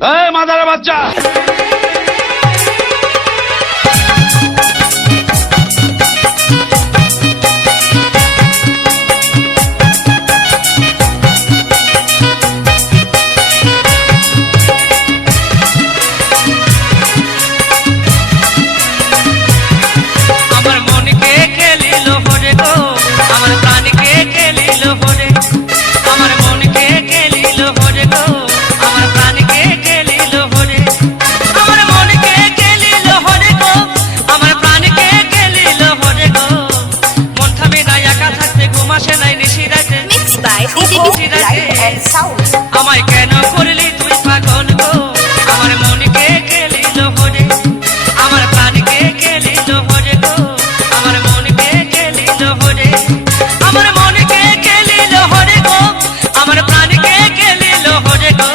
এই মাদার বাচ্চা, আমায় কেন করলি তুই পাগল গো, আমার মনকে গেলিল ভরে, আমার প্রাণকে গেলিল ভরে গো, আমার মনকে গেলিল ভরে, আমার মনকে গেলিল ভরে গো, আমার প্রাণকে গেলিল ভরে গো,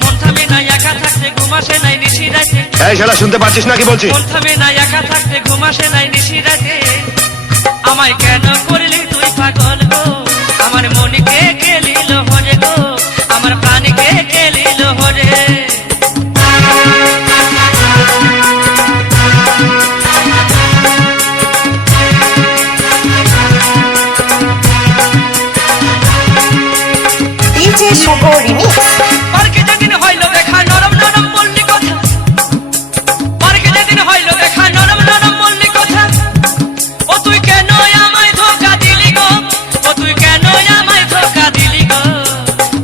মন থামে না একা থাকতে ঘুম আসে নাই নিশি রাতে। এই শালা শুনতে পাচ্ছিস না কি বলছি? মন থামে না একা থাকতে ঘুম আসে নাই নিশি রাতে, আমায় কেন করলি তুই পাগল গো, আমার মনকে গেলিল ভরে গো, আমার প্রাণকে গেলিল ভরে। ডিজে শুভ রিমিক্স। পার্কে যেদিন হইল দেখা নরম নরম বললি কথা, পার্কে যেদিন হইল দেখা নরম নরম বললি কথা, ও তুই কেন আমায় ধোকা দিলি গো, ও তুই কেন আমায় ধোকা দিলি গো,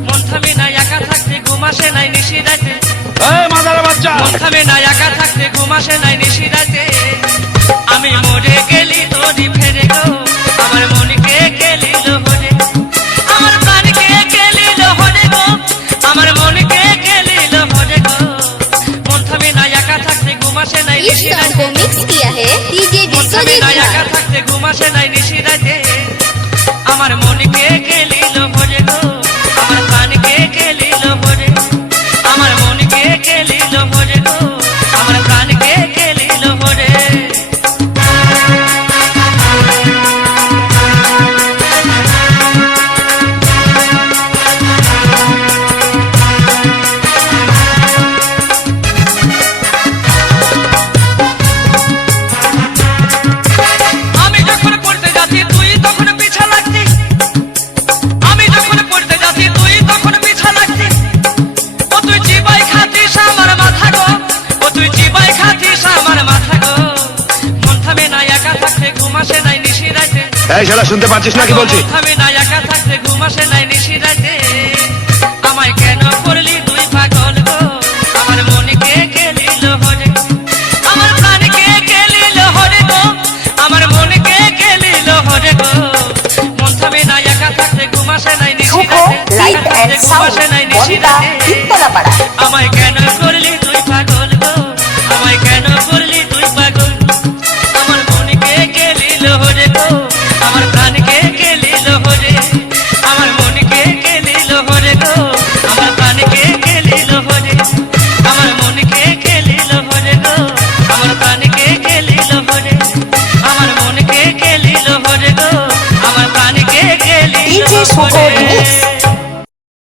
মন থামে না একা থাকতে ঘুম আসে নাই নিশি রাতে। এই মাদার বাচ্চা, মন থামে না একা থাকতে ঘুম আসে নাই নিশি রাতে, আমি মরে গেলি তোরি ফেরে গো, আমার মনকে গেলিল ভরে, আমার প্রাণকে গেলিল ভরে গো, আমার মনকে গেলিল ভরে গো, মন থামে না একা থাকতে ঘুম আসে নাই इस নিশি सॉन्ग রাতে, को मिक्स किया है डीजे মন থামে विश्वजीत না একা कुमार। থাকতে ঘুম আসে নাই নিশি রাতে, আমার মনকে গেলিল ভরে গো, আমার প্রাণকে গেলিল ভরে, আমার মনকে গেলিল ভরে গো, আমার প্রাণকে গেলিল ভরে। আমি যখন পড়তে যাচ্ছি তুই তখন পিছা লাগতি, আমি যখন পড়তে যাচ্ছি তুই তখন পিছা লাগতি, ও তুই চিবাই খাতিস আমার মাথা গো, ও তুই চিবাই খাতিস আমার মাথা গো, মন থামে না একা থাকতে ঘুম আসে নাই নিশি রাতে। এই শালা শুনতে পাচ্ছিস না কি বলছি? মন থামে না একা থাকতে ঘুম আসে নাই নিশি রাতে, আমায় কেন করলি তুই পাগল গো, আমার মনকে গেলিল ভরে, আমার প্রাণকে গেলিল ভরে গো, আমার মনকে গেলিল ভরে গো, মন থামে না একা থাকতে ঘুম আসে নাই নিশি শুভ রাতে, লাইট একা এন্ড থাকতে ঘুম সাউন্ড আসে নাই নিশি বনগা রাতে, তিনতলা পাড়া। আমায় কেন করলি